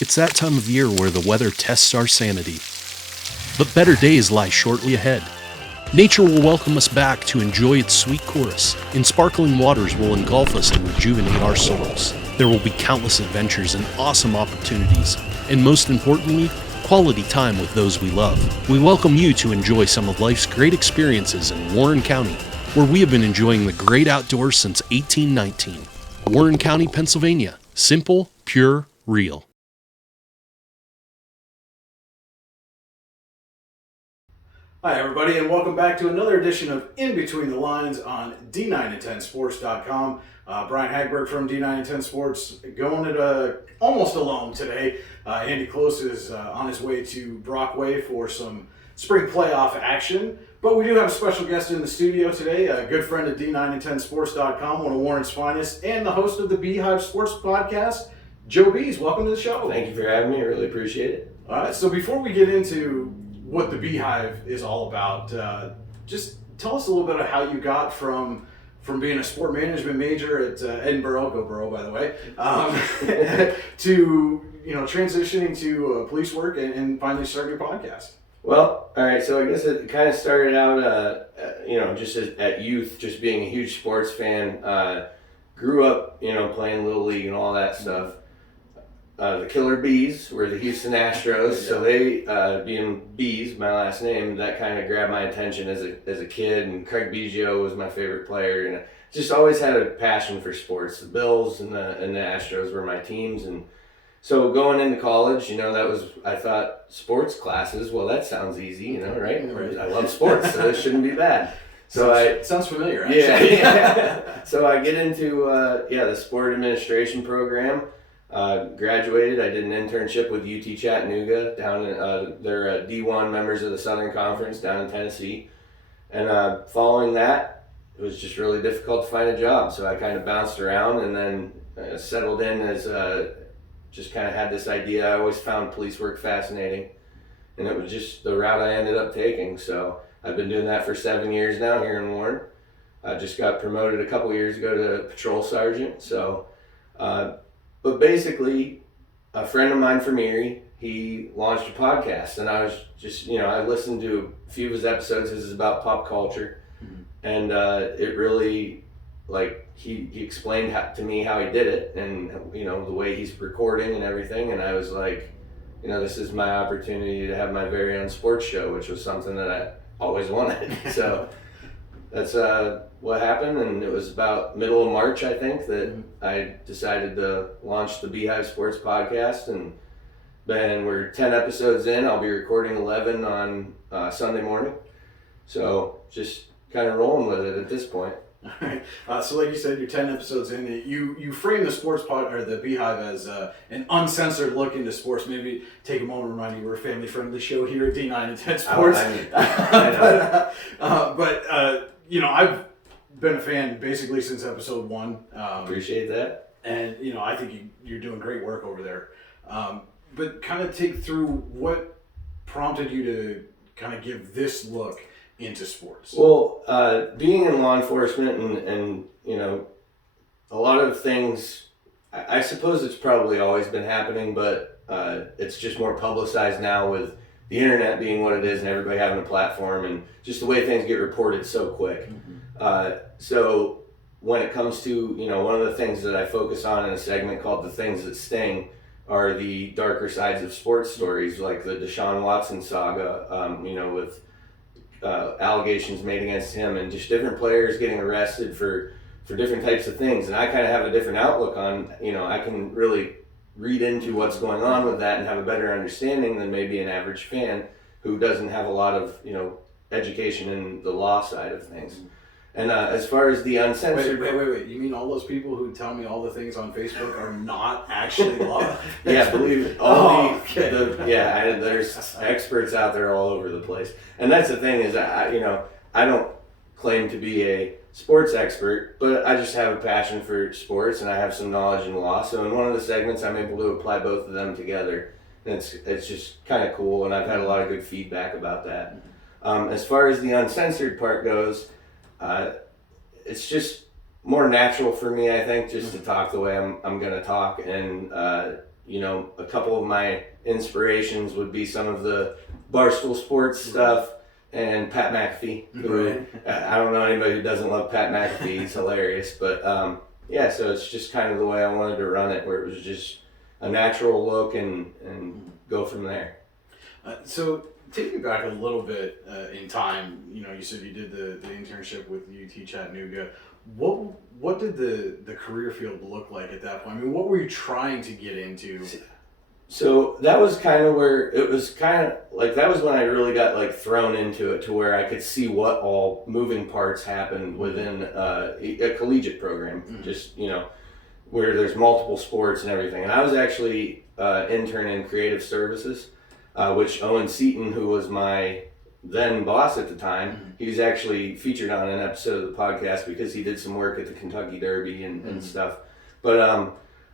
It's that time of year where the weather tests our sanity. But better days lie shortly ahead. Nature will welcome us back to enjoy its sweet chorus, and sparkling waters will engulf us and rejuvenate our souls. There will be countless adventures and awesome opportunities, and most importantly, quality time with those we love. We welcome you to enjoy some of life's great experiences in Warren County, where we have been enjoying the great outdoors since 1819. Warren County, Pennsylvania. Simple, pure, real. Hi, everybody, and welcome back to another edition of In Between the Lines on D9and10sports.com. Brian Hagberg from D9and10sports going it almost alone today. Andy Close is on his way to Brockway for some spring playoff action. But we do have a special guest in the studio today, a good friend of D9and10sports.com, one of Warren's finest, and the host of the Beehive Sports Podcast, Joe Bees. Welcome to the show. Thank you for having me. I really appreciate it. All right, so before we get into what the Beehive is all about, just tell us a little bit of how you got from being a sport management major at Edinburgh, go Borough, by the way, to transitioning to police work and finally starting your podcast. Well, all right. So I guess it kind of started out, just at youth, just being a huge sports fan. Grew up, playing Little League and all that stuff. The Killer Bees were the Houston Astros, so they, being Bees, my last name, that kind of grabbed my attention as a kid, and Craig Biggio was my favorite player, and I just always had a passion for sports. The Bills and the Astros were my teams, and so going into college, that was, I thought, sports classes, well, that sounds easy, right? I love sports, so this shouldn't be bad. So sounds familiar, actually. Yeah. So I get into, the sport administration program. Graduated. I did an internship with UT Chattanooga down in they're D1 members of the Southern Conference down in Tennessee, and following that, it was just really difficult to find a job. So I kind of bounced around and then settled in as just kind of had this idea. I always found police work fascinating, and it was just the route I ended up taking. So I've been doing that for 7 years now here in Warren. I just got promoted a couple years ago to patrol sergeant. So. But basically, a friend of mine from Erie, he launched a podcast, and I was just, I listened to a few of his episodes. This is about pop culture, and it really, he explained to me how he did it, and, the way he's recording and everything, and I was like, this is my opportunity to have my very own sports show, which was something that I always wanted. So that's what happened, and it was about middle of March, I think, that I decided to launch the Beehive Sports Podcast, and then we're 10 episodes in. I'll be recording 11 on Sunday morning, so just kind of rolling with it at this point. All right. So like you said, you're 10 episodes in. You frame the sports pod or the Beehive as an uncensored look into sports. Maybe take a moment to remind you we're a family-friendly show here at D9 and 10 Sports. I know. But I've been a fan basically since episode 1. Appreciate that. And I think you're doing great work over there. But kind of take through what prompted you to kind of give this look into sports. Well, being in law enforcement and a lot of things, I suppose it's probably always been happening, but it's just more publicized now with the internet being what it is and everybody having a platform and just the way things get reported so quick. So when it comes to, one of the things that I focus on in a segment called The Things That Sting are the darker sides of sports stories, like the Deshaun Watson saga, with allegations made against him and just different players getting arrested for different types of things. And I kind of have a different outlook on, I can really read into what's going on with that and have a better understanding than maybe an average fan who doesn't have a lot of, education in the law side of things. And as far as the uncensored... Wait. You mean all those people who tell me all the things on Facebook are not actually law? Yeah, believe it. There's experts out there all over the place. And that's the thing is, I don't claim to be a sports expert, but I just have a passion for sports and I have some knowledge in law. So in one of the segments, I'm able to apply both of them together. And it's just kind of cool, and I've had a lot of good feedback about that. As far as the uncensored part goes, it's just more natural for me, I think, just to talk the way I'm going to talk. And, a couple of my inspirations would be some of the Barstool Sports stuff and Pat McAfee, who I don't know anybody who doesn't love Pat McAfee. He's hilarious. But so it's just kind of the way I wanted to run it, where it was just a natural look and go from there. So take me back a little bit in time. You said you did the internship with UT Chattanooga. What did the career field look like at that point? I mean, what were you trying to get into? So that was kind of where it was kind of like, that was when I really got like thrown into it, to where I could see what all moving parts happened within a collegiate program, just, where there's multiple sports and everything. And I was actually intern in creative services, which Owen Seaton, who was my then boss at the time, he was actually featured on an episode of the podcast because he did some work at the Kentucky Derby and stuff. But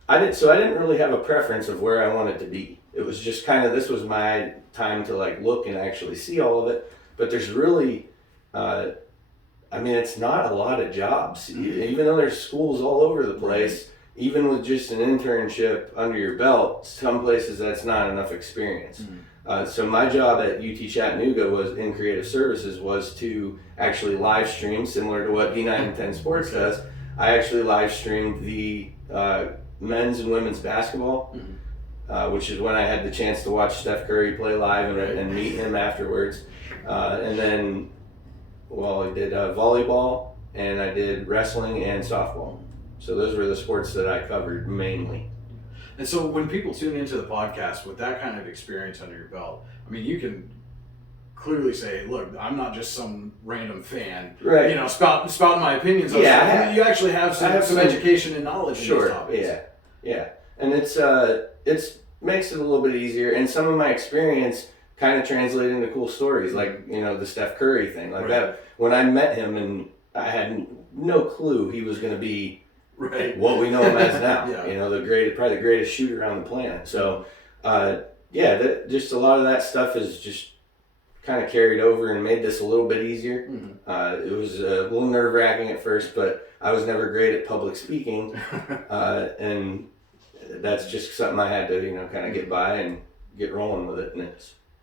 I didn't really have a preference of where I wanted to be. It was just kind of, this was my time to like look and actually see all of it. But there's really, it's not a lot of jobs. Even though there's schools all over the place, even with just an internship under your belt, some places that's not enough experience. So my job at UT Chattanooga was in creative services, was to actually live stream, similar to what D9 and 10 Sports does. I actually live streamed the men's and women's basketball, which is when I had the chance to watch Steph Curry play live and meet him afterwards. And then, I did volleyball, and I did wrestling and softball. So those were the sports that I covered mainly. And so when people tune into the podcast with that kind of experience under your belt, I mean, you can clearly say, look, I'm not just some random fan, spouting my opinions on stuff. You actually have some education and knowledge in these topics. Yeah. And it's makes it a little bit easier. And some of my experience kind of translated into cool stories, like, the Steph Curry thing. Like that, when I met him, and I had no clue he was going to be what we know him as now. Probably the greatest shooter on the planet. So, just a lot of that stuff is just kind of carried over and made this a little bit easier. It was a little nerve-wracking at first, but I was never great at public speaking, and that's just something I had to kind of get by and get rolling with it. And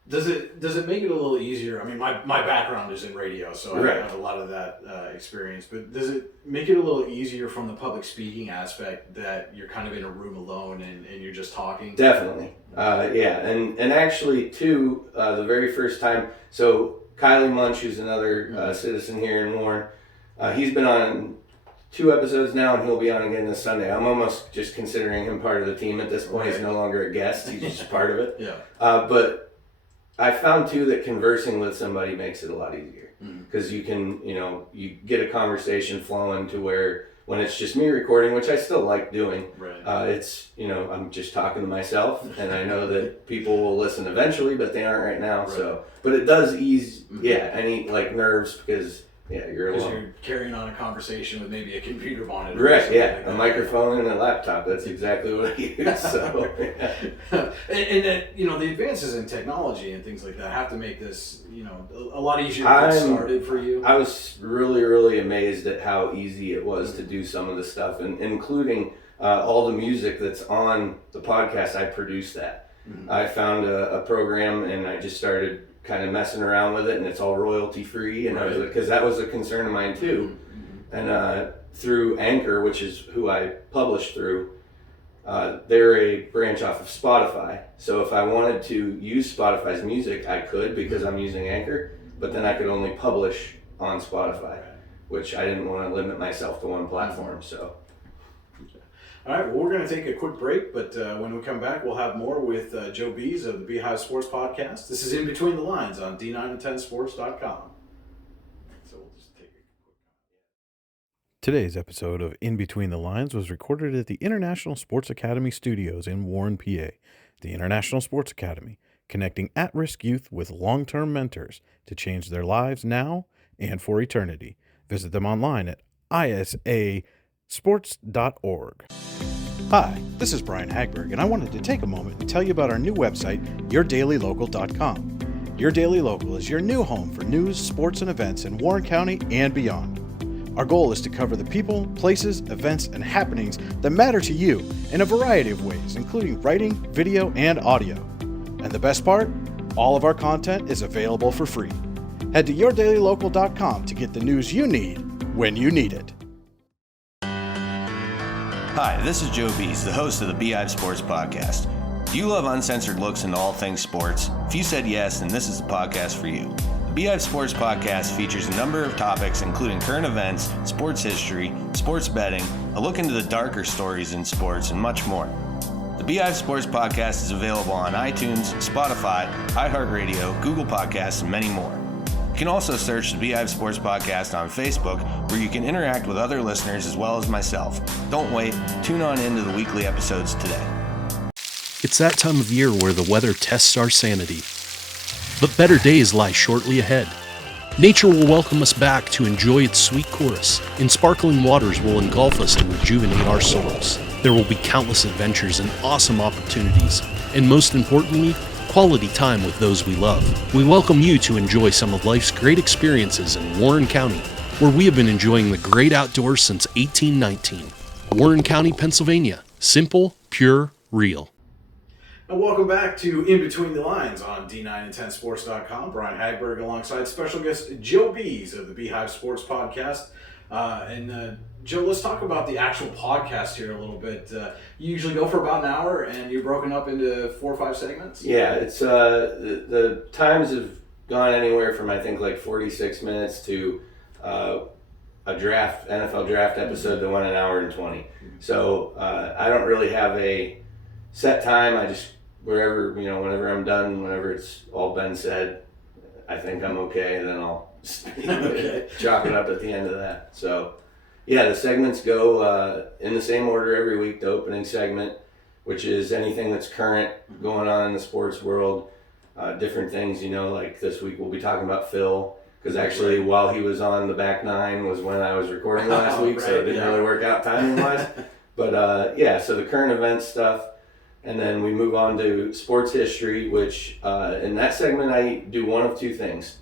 does it make it a little easier? I mean, my background is in radio, so I have a lot of that experience. But does it make it a little easier from the public speaking aspect that you're kind of in a room alone and you're just talking? Definitely. And actually, too, the very first time, so Kylie Munch, who's another citizen here in Warren, he's been on 2 episodes now, and he'll be on again this Sunday. I'm almost just considering him part of the team at this point. He's no longer a guest. He's just part of it. But I found, too, that conversing with somebody makes it a lot easier. Because you can, you get a conversation flowing to where, when it's just me recording, which I still like doing, it's, I'm just talking to myself, and I know that people will listen eventually, but they aren't right now. So, but it does ease, any nerves, because you're alone. Because you're carrying on a conversation with maybe a computer monitor. Like a microphone and a laptop. That's exactly what I use. So, and the advances in technology and things like that have to make this, a lot easier to get started for you. I was really, really amazed at how easy it was to do some of the stuff, and including all the music that's on the podcast. I produced that. I found a program, and I just started kind of messing around with it, and it's all royalty free, and because that was a concern of mine too. And through Anchor, which is who I publish through, they're a branch off of Spotify. So if I wanted to use Spotify's music, I could, because I'm using Anchor, but then I could only publish on Spotify, which I didn't want to limit myself to one platform. So. All right, well, we're going to take a quick break, but when we come back, we'll have more with Joe Bees of the Beehive Sports Podcast. This is In Between the Lines on D9and10sports.com. So we'll just take a quick. Today's episode of In Between the Lines was recorded at the International Sports Academy Studios in Warren, PA. The International Sports Academy, connecting at-risk youth with long-term mentors to change their lives now and for eternity. Visit them online at isasports.org. Hi, this is Brian Hagberg, and I wanted to take a moment and tell you about our new website, yourdailylocal.com. Your Daily Local is your new home for news, sports, and events in Warren County and beyond. Our goal is to cover the people, places, events, and happenings that matter to you in a variety of ways, including writing, video, and audio. And the best part? All of our content is available for free. Head to yourdailylocal.com to get the news you need when you need it. Hi, this is Joe Bees, the host of the Beehive Sports Podcast. Do you love uncensored looks into all things sports? If you said yes, then this is the podcast for you. The Beehive Sports Podcast features a number of topics including current events, sports history, sports betting, a look into the darker stories in sports, and much more. The Beehive Sports Podcast is available on iTunes, Spotify, iHeartRadio, Google Podcasts, and many more. You can also search the Beehive Sports Podcast on Facebook, where you can interact with other listeners as well as myself. Don't wait, tune on into the weekly episodes today. It's that time of year where the weather tests our sanity. But better days lie shortly ahead. Nature will welcome us back to enjoy its sweet chorus, and sparkling waters will engulf us and rejuvenate our souls. There will be countless adventures and awesome opportunities, and most importantly, quality time with those we love. We welcome you to enjoy some of life's great experiences in Warren County, where we have been enjoying the great outdoors since 1819. Warren County, Pennsylvania. Simple, pure, real. And welcome back to In Between the Lines on D9and10sports.com. Brian Hagberg alongside special guest Joe Bees of the Beehive Sports Podcast. Joe, let's talk about the actual podcast here a little bit. You usually go for about an hour, and you're broken up into 4 or 5 segments? Yeah, it's the times have gone anywhere from I think like 46 minutes to a NFL draft episode that went an hour and 20. So I don't really have a set time. I just whenever I'm done, whenever it's all been said, I think I'm okay, and then I'll chop it up at the end of that. So yeah, the segments go in the same order every week. The opening segment, which is anything that's current going on in the sports world, different things, like this week we'll be talking about Phil, because actually while he was on the back nine was when I was recording last week, so it didn't really work out timing wise. But so the current event stuff. And then we move on to sports history, which in that segment I do one of two things.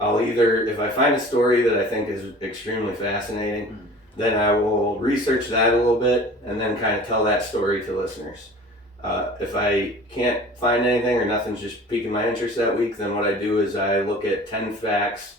I'll either, if I find a story that I think is extremely fascinating, then I will research that a little bit and then kind of tell that story to listeners. If I can't find anything or nothing's just piquing my interest that week, then what I do is I look at 10 facts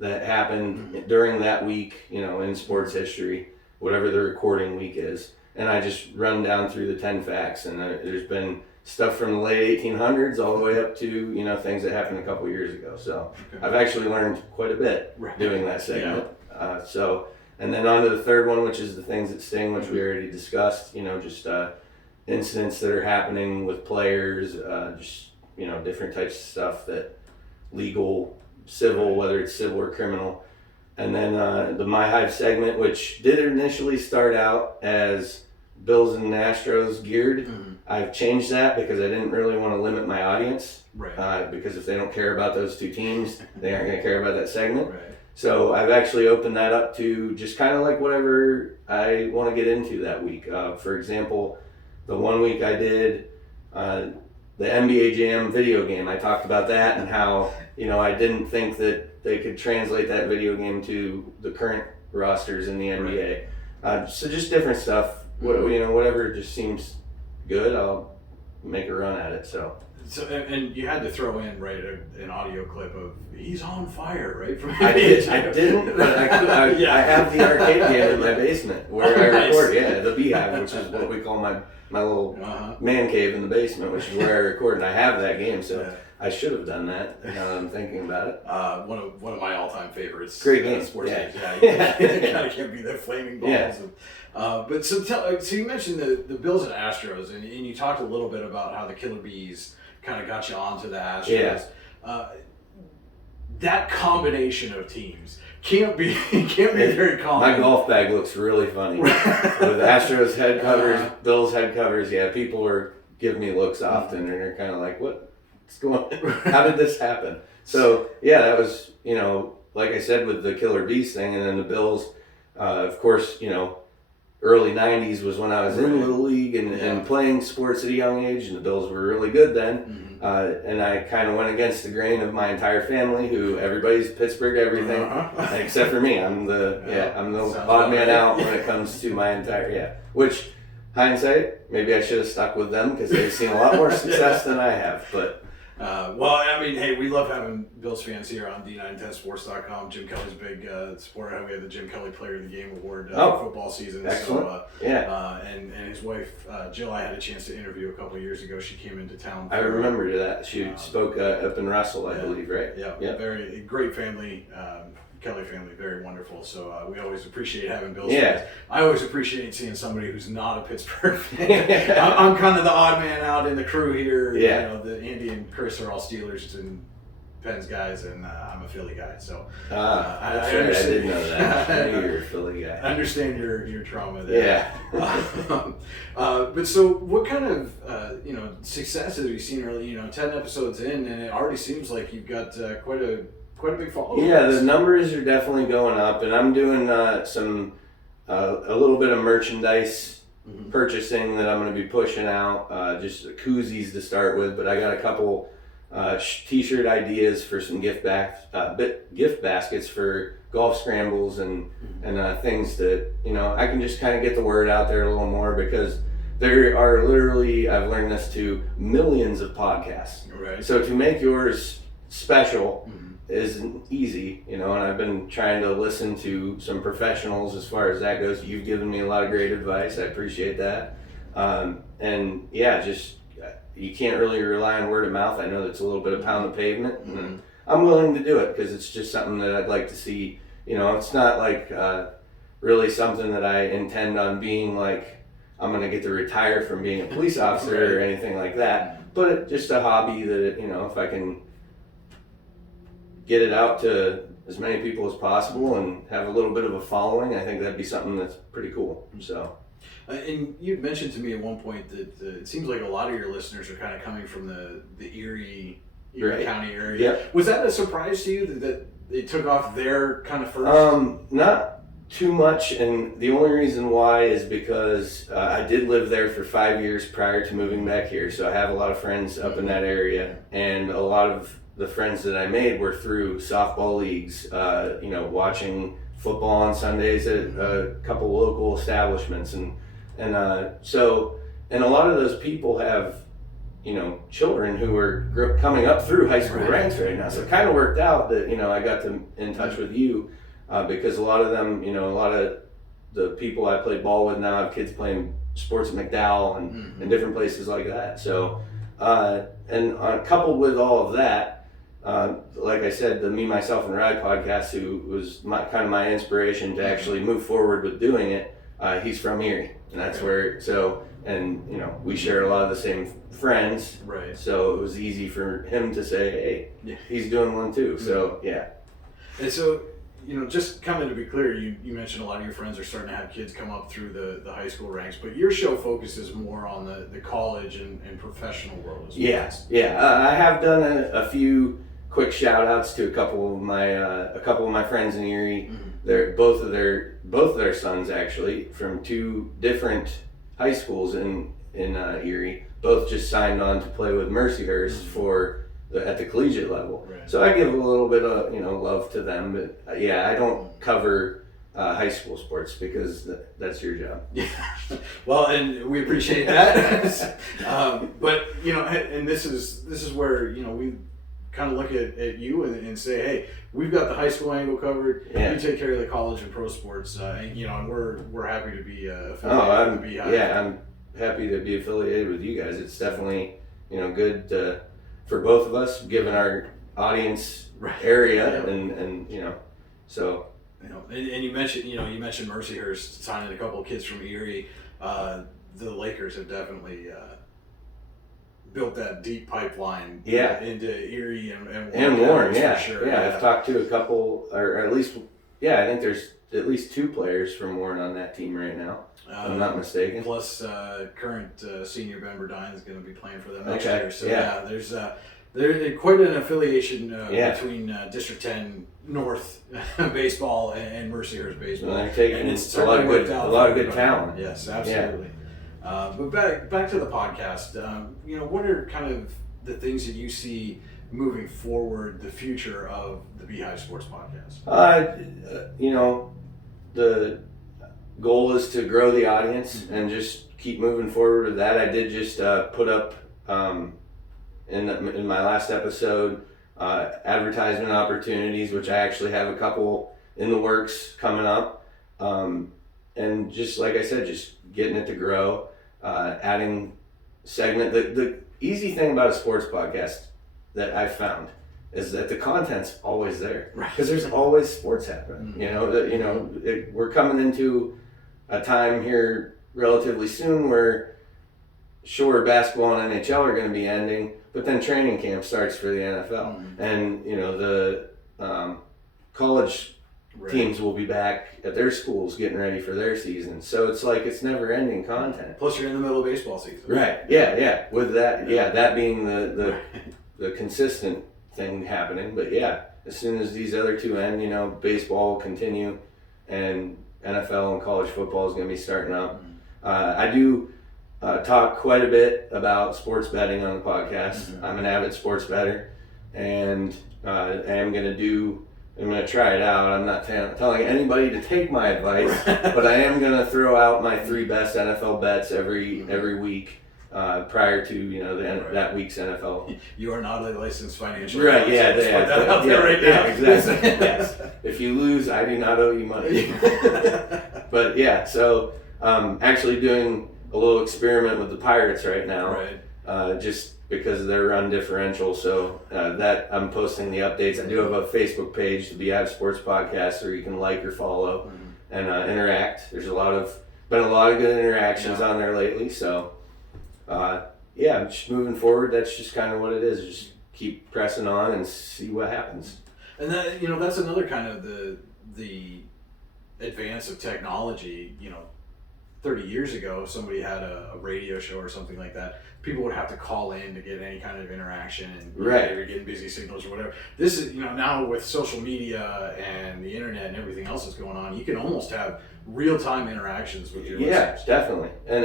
that happened during that week, in sports history, whatever the recording week is. And I just run down through the 10 facts, and there's been stuff from the late 1800s all the way up to, things that happened a couple years ago. So I've actually learned quite a bit doing that segment. Yeah. And then on to the third one, which is the things that sting, which we already discussed, just incidents that are happening with players, different types of stuff that legal, civil, whether it's civil or criminal. And then the My Hive segment, which did initially start out as Bills and Astros geared. I've changed that because I didn't really want to limit my audience. Right. Because if they don't care about those two teams, they aren't going to care about that segment. Right. So I've actually opened that up to just kind of like whatever I want to get into that week. For example, the one week I did the NBA Jam video game. I talked about that and how, I didn't think that they could translate that video game to the current rosters in the NBA. So just different stuff. Whatever just seems good, I'll make a run at it. So and you had to throw in an audio clip of "He's on fire," right? From I didn't, but I could. I have the arcade game in my basement where I record. Yeah, the Beehive, which is what we call my little man cave in the basement, which is where I record, and I have that game. So. Yeah. I should have done that. Now I'm thinking about it. One of my all-time favorites. Great game. Sports games. Yeah, you kind of can't be the flaming balls. Yeah. But so you mentioned the Bills and Astros, and you talked a little bit about how the Killer Bees kind of got you onto the Astros. Yeah. That combination of teams can't be very common. My golf bag looks really funny with Astros head covers, Bills head covers. Yeah, people were giving me looks often, and they're kind of like, "What? How did this happen?" So yeah, that was, like I said, with the Killer Bees thing, and then the Bills, of course, early 90s was when I was in Little League and playing sports at a young age, and the Bills were really good then. And I kind of went against the grain of my entire family, who everybody's Pittsburgh everything, except for me. I'm the odd man out when it comes to my entire, which, hindsight, maybe I should have stuck with them because they've seen a lot more success than I have, but... well, I mean, hey, we love having Bills fans here on D910sports.com. Jim Kelly's a big supporter. We had the Jim Kelly Player of the Game award for football season. Excellent. So, and his wife, Jill, I had a chance to interview a couple of years ago. She came into town. I remember that. She spoke up in Russell, I believe, right? Yeah. Very great family. Kelly family, very wonderful. So we always appreciate having Bills fans. I always appreciate seeing somebody who's not a Pittsburgh fan. I'm kind of the odd man out in the crew here. Yeah. The Andy and Chris are all Steelers and Pens guys, and I'm a Philly guy. So I didn't know that. I knew you were a Philly guy. I understand your trauma there. Yeah. But so what kind of successes have you seen early? 10 episodes in, and it already seems like you've got quite a big following. Yeah, the numbers are definitely going up, and I'm doing a little bit of merchandise purchasing that I'm going to be pushing out, just koozies to start with, but I got a couple t-shirt ideas for some gift baskets for golf scrambles and things that, I can just kind of get the word out there a little more, because there are literally, I've learned this too, millions of podcasts. Right. So to make yours special isn't easy, and I've been trying to listen to some professionals as far as that goes. You've given me a lot of great advice. I appreciate that. Just you can't really rely on word of mouth. I know that's a little bit of pound the pavement, and I'm willing to do it because it's just something that I'd like to see. It's not like really something that I intend on being like I'm going to get to retire from being a police officer or anything like that, but just a hobby that, if I can get it out to as many people as possible and have a little bit of a following, I think that'd be something that's pretty cool. So, and you mentioned to me at one point that it seems like a lot of your listeners are kind of coming from the Erie County area. Yep. Was that a surprise to you that it took off there kind of first? Not too much, and the only reason why is because I did live there for 5 years prior to moving back here, so I have a lot of friends up in that area, and a lot of the friends that I made were through softball leagues, watching football on Sundays at a couple local establishments, and a lot of those people have, children who are coming up through high school ranks right now. So it kind of worked out that, I got in touch with you because a lot of them, a lot of the people I played ball with now have kids playing sports at McDowell and different places like that. So, coupled with all of that, like I said, the Me, Myself, and Ride podcast, who was kind of my inspiration to actually move forward with doing it, he's from Erie, and that's where, we share a lot of the same friends, right? So it was easy for him to say, hey, he's doing one too. So, And so, just kind of to be clear, you mentioned a lot of your friends are starting to have kids come up through the high school ranks, but your show focuses more on the college and professional world as well. I have done a few quick shout outs to a couple of my friends in Erie. They're both of their sons actually from two different high schools in Erie. Both just signed on to play with Mercyhurst at the collegiate level. Right. So I give a little bit of love to them, but I don't cover high school sports because that's your job. Yeah. Well, and we appreciate that. But and this is where we kind of look at you and say, hey, we've got the high school angle covered. You take care of the college and pro sports, and we're happy to be affiliated with the Beehive. Yeah, I'm happy to be affiliated with you guys. It's definitely good for both of us, given our audience area, and so. And you mentioned Mercyhurst signing a couple of kids from Erie. The Lakers have definitely built that deep pipeline into Erie and Warren. For sure. I've talked to a couple, or at least I think there's at least two players from Warren on that team right now, if I'm not mistaken. Plus current senior Ben Burdine is going to be playing for them next year. So there's There's quite an affiliation between District 10 North baseball and Mercyhurst baseball. They're taking and it's a lot of good talent. Yes, absolutely. Yeah. But back to the podcast. What are kind of the things that you see moving forward, the future of the Beehive Sports Podcast? The goal is to grow the audience and just keep moving forward with that. I did just put up in my last episode advertisement opportunities, which I actually have a couple in the works coming up, and just like I said, just getting it to grow, adding segment. The easy thing about a sports podcast that I've found is that the content's always there, because there's always sports happening. We're coming into a time here relatively soon where sure, basketball and NHL are going to be ending, but then training camp starts for the NFL, and the college teams will be back at their schools getting ready for their season. So it's like it's never-ending content. Plus, you're in the middle of baseball season. Right. Yeah. With that, that being the consistent thing happening. But yeah, as soon as these other two end, baseball will continue, and NFL and college football is going to be starting up. I do talk quite a bit about sports betting on the podcast. I'm an avid sports bettor, and I'm going to try it out. I'm not telling anybody to take my advice, but I am going to throw out my 3 best NFL bets every week prior to that week's NFL. You are not a licensed financial right? advisor. Yeah, exactly. Yes. If you lose, I do not owe you money. But yeah, so actually doing a little experiment with the Pirates right now, just because they're run differential. So that I'm posting the updates. I do have a Facebook page, the Beehive Sports Podcast, where you can like or follow and interact. There's been a lot of good interactions on there lately. So just moving forward, that's just kind of what it is. Just keep pressing on and see what happens. And that that's another kind of the advance of technology. 30 years ago, if somebody had a radio show or something like that, people would have to call in to get any kind of interaction, and they were getting busy signals or whatever. This is, now with social media and the internet and everything else that's going on, you can almost have real-time interactions with your listeners. Yeah, definitely. And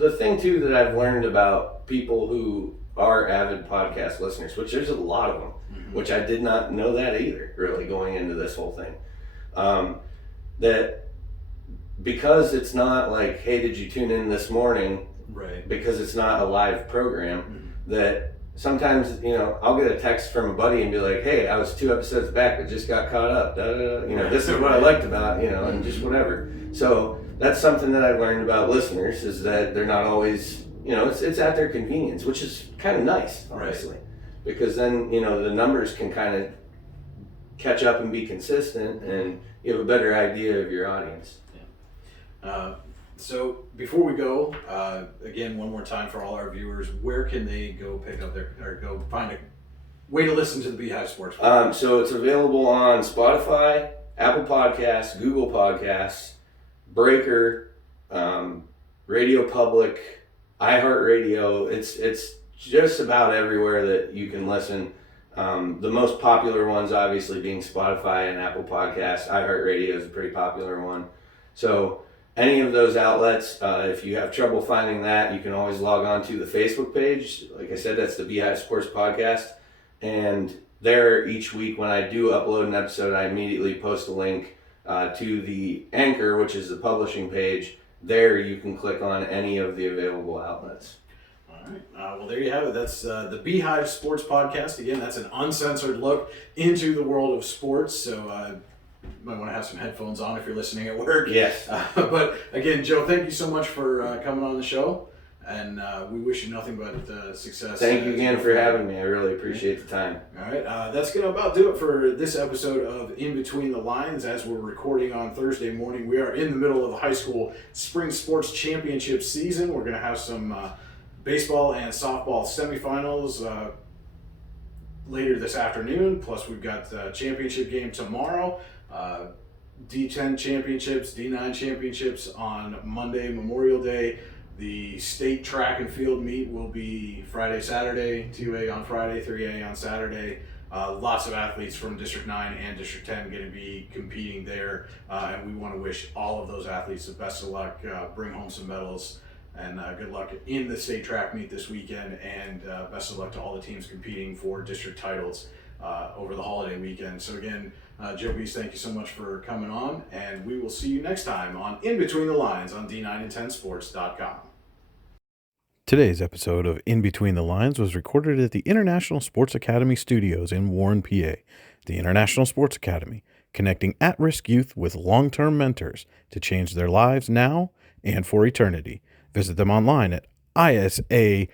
the thing too that I've learned about people who are avid podcast listeners, which there's a lot of them, which I did not know that either, really, going into this whole thing, that because it's not like, hey, did you tune in this morning? Right. Because it's not a live program, that sometimes, I'll get a text from a buddy and be like, hey, I was 2 episodes back, but just got caught up. This is what I liked about, and just whatever. So that's something that I've learned about listeners, is that they're not always, it's at their convenience, which is kind of nice, honestly. Because then, the numbers can kind of catch up and be consistent, and you have a better idea of your audience. So before we go, again, one more time for all our viewers, where can they go pick up go find a way to listen to the Beehive Sports? So it's available on Spotify, Apple Podcasts, Google Podcasts, Breaker, Radio Public, iHeartRadio. It's just about everywhere that you can listen. The most popular ones obviously being Spotify and Apple Podcasts. iHeartRadio is a pretty popular one. So any of those outlets, if you have trouble finding that, you can always log on to the Facebook page. Like I said, that's the Beehive Sports Podcast. And there, each week when I do upload an episode, I immediately post a link to the Anchor, which is the publishing page. There you can click on any of the available outlets. All right. Well, there you have it. That's the Beehive Sports Podcast. Again, that's an uncensored look into the world of sports. So you might want to have some headphones on if you're listening at work. Yes. But again, Joe, thank you so much for coming on the show, and we wish you nothing but success. Thank you again for having me. I really appreciate the time. All right. That's going to about do it for this episode of In Between the Lines. As we're recording on Thursday morning, we are in the middle of the high school spring sports championship season. We're going to have some baseball and softball semifinals later this afternoon. Plus, we've got the championship game tomorrow. D10 championships, D9 championships on Monday, Memorial Day. The state track and field meet will be Friday, Saturday, 2A on Friday, 3A on Saturday. Lots of athletes from District 9 and District 10 going to be competing there, and we want to wish all of those athletes the best of luck, bring home some medals, and good luck in the state track meet this weekend, and best of luck to all the teams competing for district titles over the holiday weekend. So again, Joe Bees, thank you so much for coming on, and we will see you next time on In Between the Lines on D9and10sports.com. Today's episode of In Between the Lines was recorded at the International Sports Academy Studios in Warren, PA. The International Sports Academy, connecting at-risk youth with long-term mentors to change their lives now and for eternity. Visit them online at isasports.org.